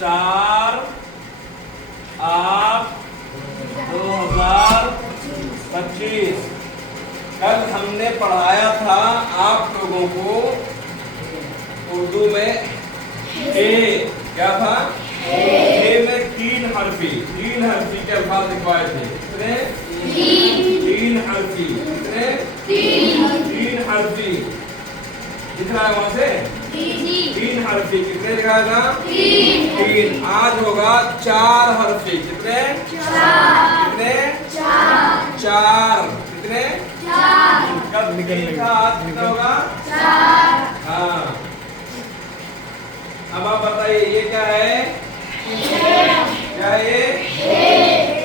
4/8/2025। कल हमने पढ़ाया था आप लोगों को उर्दू में ए, क्या था? ए में तीन हर्फी के अल्फाज लिखवाए थे। कितने? तीन हर्फी। कितने? तीन हर्फी दिख रहा है वहां से? तीन हर्फी। कितने लिखा था? तीन। आज होगा 4 हर्फी। कितने? कितने? 4। कितने? कब निकलेगा? आज कितना होगा? 4। हाँ, अब आप बताइए ये क्या है? क्या है ये?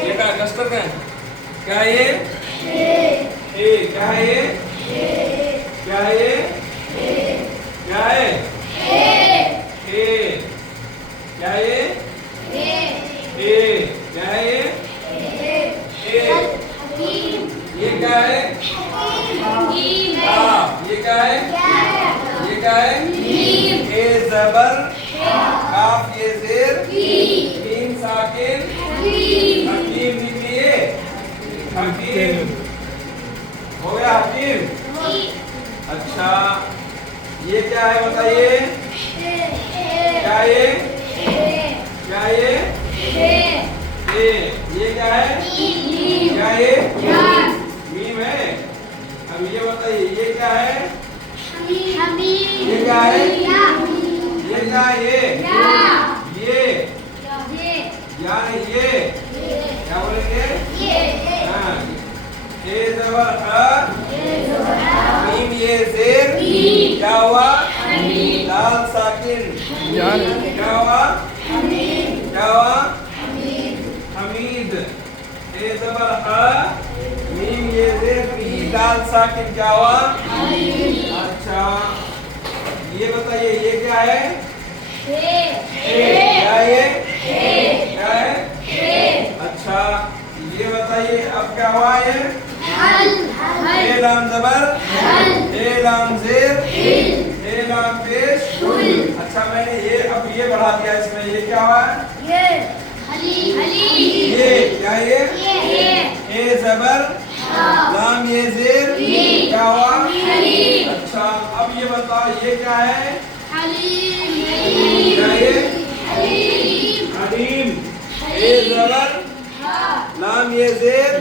ये क्या कस्टर है? क्या है ये? क्या है ये? क्या है ये? क्या है? क्या है ये? क्या है ये? ये क्या है? ये क्या है? ये क्या है? ए ज़बर, काफ ये ज़ेर, मीम साकिन, हकीम लिखिए। हकीम हो गया। हकीम। अच्छा, ये क्या है बताइए? क्या ये? क्या ये? ये क्या है? क्या ये? मीम है। अब ये बताइए ये क्या है? ये क्या है? ये क्या है? ये या ये क्या बोलेंगे? हाँ, ए ज़बर अ, मीम ये ज़ेर, क्या हुआ? दाल साकिन, क्या हुआ? क्या हुआ? हमीद। ए ज़बर अ, मीम ये ज़ेर, दाल साकिन, क्या हुआ? अच्छा, ये बताइए ये क्या है? क्या ये? क्या है? अच्छा, ये बताइए अब क्या हुआ? ये ए लाम ज़बर, ए लाम ज़ेर, ए लाम पेश। अच्छा, मैंने ये अब ये बढ़ा दिया इसमें। ये क्या हुआ? ये क्या ये? ए ज़बर, लाम ये ज़ेर, क्या हुआ? अच्छा, अब ये बताओ ये क्या है? क्या ये? हलीम। ए ज़बर, लाम ये ज़ेर,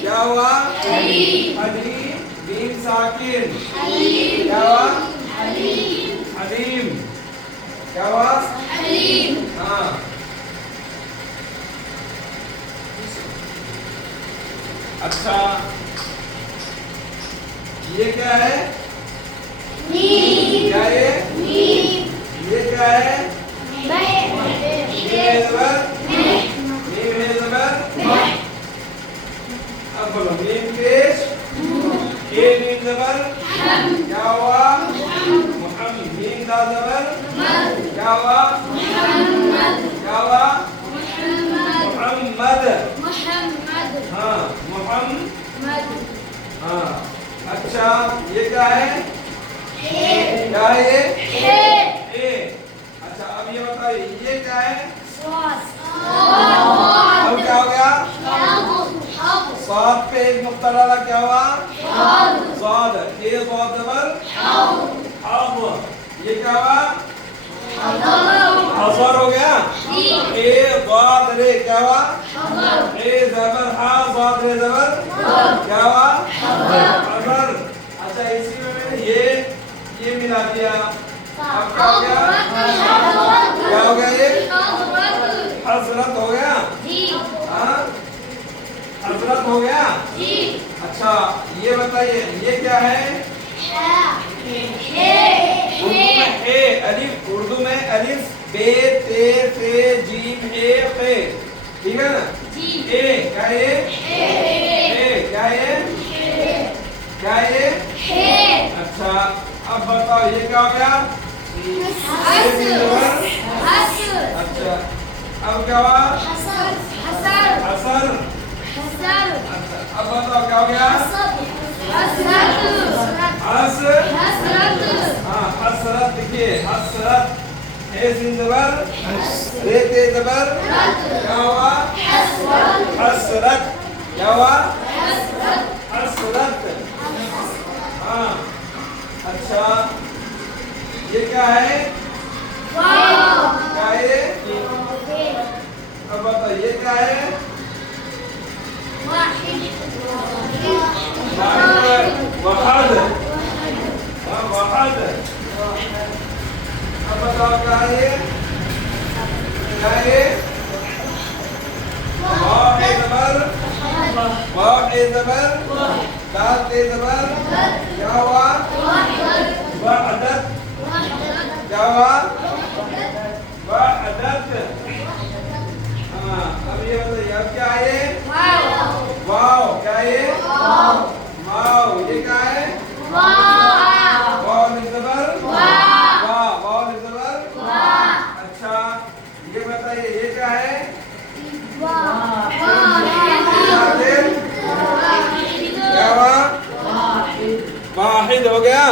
क्या हुआ? हलीम। मीम साकिन, क्या हुआ? हलीम। क्या हुआ? हाँ, अच्छा, ये क्या है? क्या ये? ये क्या है? ये ज़बर, मीम है ज़बर, अब बोलो मीम पेश, ये मीम ज़बर, क्या हुआ? मुहम्मद। मीम दाल ज़बर, क्या हुआ? क्या हुआ? मुहम्मद। हाँ, मुहम्मद। हाँ, अच्छा, ये क्या है? क्या है ये? अच्छा, अब ये बताइए ये क्या है? अब क्या हो गया? स्वाद पे एक नुक्ता डाला, क्या हुआ? स्वाद। ये स्वाद ज़बर, अब ये क्या हुआ? असर हो गया। ए ज़ाद रे, क्या हुआ? ए ज़बर हा, ज़ाद रे ज़बर, क्या हुआ? असर। अच्छा, इसी में मैंने ये मिला दिया। अब क्या हो गया? क्या हो गया? ये हज़रत हो गया। हाँ, हज़रत हो गया। अच्छा, ये बताइए ये क्या है? उर्दू में अलिफ, बे, ते, फे, जीम, ए, खे, ठीक है ना? ए क्या ये? क्या ये? क्या ये? अच्छा, अब बताओ ये क्या हो गया? अच्छा, अब क्या हुआ? असर। अच्छा, अब बताओ क्या हो गया? हाँ, हसरत। देखिए हसरत हे सीन जबर रे ते जबर क्या हुआ हसरत क्या हुआ हसरत हाँ अच्छा ये क्या है क्या है ये अब बताओ ये क्या है वहद वहद अब बताओ क्या है ये क्या है ये वाव ए जबर दाल ते जबर क्या हुआ वहदत क्या हुआ वहदत हाँ अब ये बताइए अब क्या है ये वाव क्या है ये वाव ये क्या है वाव जबर वाव जबर अच्छा ये बताइए ये क्या है क्या हुआ वाहिद हो गया।